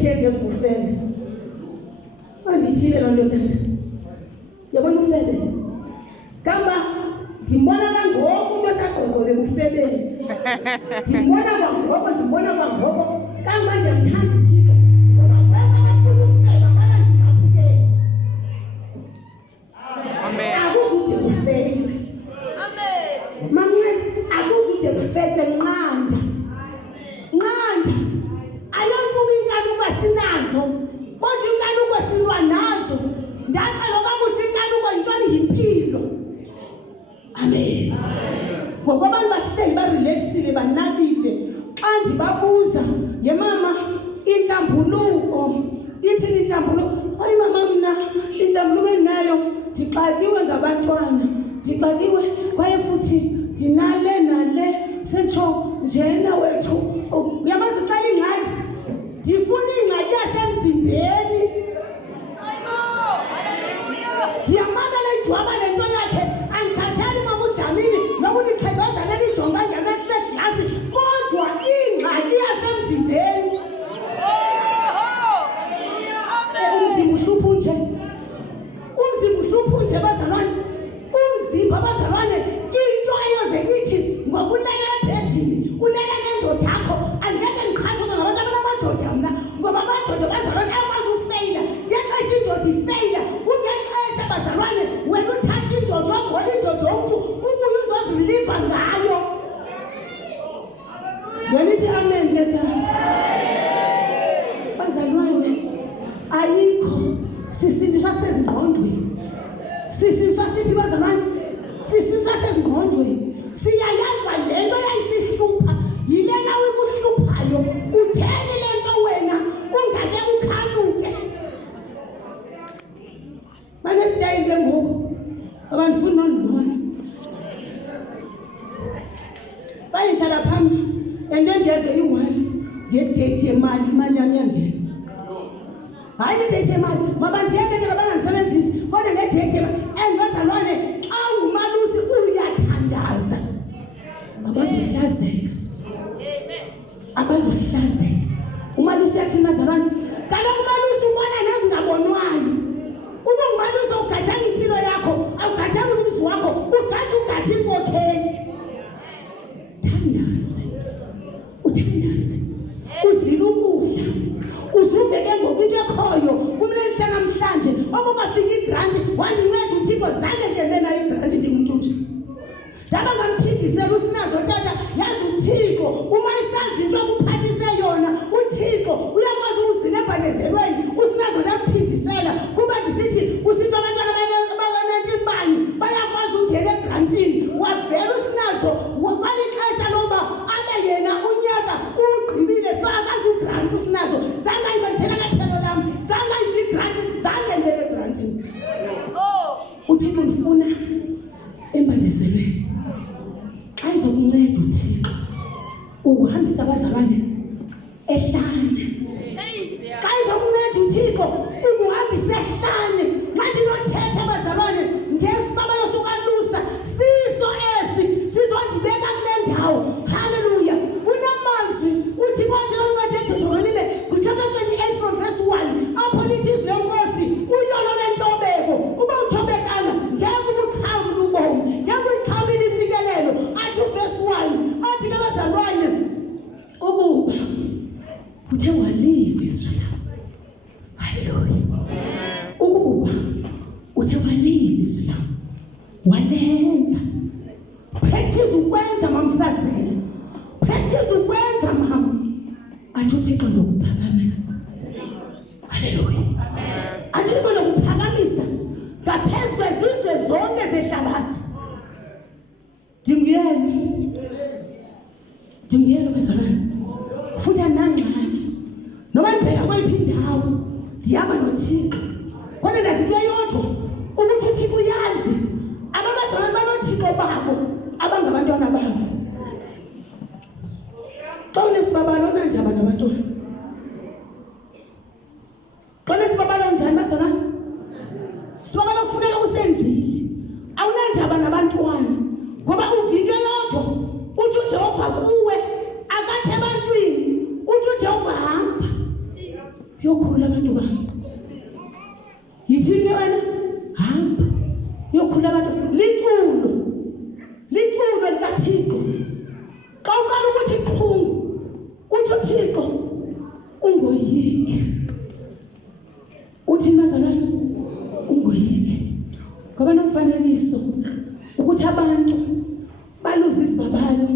ndithe nje ngufele. Andithile loo nto tata. Yabona ufele. Kamba ndimbona kangoko umuntu osagogole kufebeni. Ndimbona kwangoko. Kamba nje mthanda uThixo. Ngoba bonke abafuna ufeba bayandikhaphukela. Amen. Akuzude kufebe. Amen. Mamncane akuzude kufebe nqanda. Ayontuba inkanuko sinazo. Kodwa inkanuko silwa nazo. Ndaqala kakuhle inkanuko intwana yimpilo. Amen. Ngoba abantu bahleli barelaxile banabile. Xa ndibabuza ye mama inhlambuluko ithini inhlambuluko? Hayi mama mina inhlambuluko endinayo ndixakiwe ngabantwana. Ndixakiwe kwaye futhi ndinale sentsho njena wethu. Uyamazi uqala ingxaki. Ndifuna ingxaki yasemzimbeni. Ndiyamabela idwaba lento yakhe angikhathali mama uDlamini nokuthi iqhekeza lelijonga ngamehlo eglasi kodwa ingxaki yasemzimbeni. Umzimba uhlupha nje bazalwane. Umzimba bazalwane into ayoze ithi ngokulela ebhedini ulela nendoda yakho angeke ngiqhathwe ngabantu abamadoda mna ngoba amadoda bazalwane akwazi ufeyila. Ngexesha indoda ifeyila ungexesha bazalwane wena uthatha indoda wagona indoda yomntu ubuye uzoziliva ngayo. Ngelithi amen ngeta. Bazalwane ayikho sisindiswa sezingqondweni. Sisindiswa siphi bazalwane? Sisindiswa sezingqondweni. Siyayazi uba le nto yayisihlupha yile nawe ikuhluphayo. Utheni le nto wena ungake ukhanuke? Banesitayile ke ngoku abandifuni nondibona. Bayihlala phambili ento endiyaziyo iyi-one ngedate yemali. Imali yami iyangena. Hayi ngedate yemali mabandiyeketela banganisebenzisi kodwa ngedate yemali. And bazalwane xa ungumalusi uyathandaza. Abazohlazeka. Umalusi yathini bazalwane? Kaloku umalusi ubona nezingabonwayo. Uma ungumalusi awugathanga impilo yakho, awugathanga umzi wakho, ugatha inkokheli. Uthandaze. Uzile ukudla. Uzuve ke ngoku into ekhoyo kumlelihla namhlanje okungafika igranti wandinceda uThixo zange ngene nayo igranti ndimuntu nje. Ndaba ngamphindisela usinazo tata yazi uThixo uma isazi into okuphathise yona uThixo uyakwazi ukugcina ebhandezelweni usinazo namphindisela kuba ndisithi usithi abantwana abanentibani bayakwazi ukungena egrantini wavela usinazo kwalixesha loba abe yena unyaka ugqibile so akazi ugranti usinazo zange ayibethela ngephelo lam zange ayizigranti zange ngene egrantini. uThixo ndifuna embandezelweni ayizokunceda uThixo ukuhambisa abazalwane ehlane. Xa izokunceda uThixo ukuhambisa ehlane ngathi nothetha abazalwane ngesibabalo sokalusa siso esi sizondibeka kule ndawo. Haleluya. Unamazwi uthi kwathi lonceda eDuteronomy kuchapter 28 from verse 1 apho lithi izwi lenkosi uyolo lentobeko uba uthobekana ngeke ubukhambi ubomi ngeke uyikhambi intsikelelo. Athi verse 1 athi ke bazalwane ukuba uthe waliva izwi lakho. Haleluya. Ukuba uthe waliva izwi lakho walenza. Practice ukwenza mamsazela. Practice ukwenza mama. Athi uThixo ndokuphakamisa. Haleluya. Athi uThixo ndokuphakamisa ngaphezu kwezizwe zonke zehlabathi. Ndinguyena bazalwane. Futhi anangxaki. Noma ndibheka kweliphi indawo ndihamba noThixo. Kodwa ndazi into eyodwa ukuthi uThixo uyazi abazalwane banoThixo babo abangabantwana babo. Xa unesibabalo onandaba nabantwana. Xa unesibabalo njani bazalwane? Sibabalo kufuneka usenzile. Awunandaba nabantwana. Ngoba uvinto eyodwa uthi uJehova kuwe akathe ebantwini uthi uJehova hamba. yokhulula abantu bami. Yithi ke wena hamba yokhulula abantu. Liculo likaThixo. Xa uqala ukuthi qhungu uthi uThixo ungoyiki. Uthi mazalwane ungoyiki. Ngoba nomfanekiso ukuthi abantu baluza izibabalo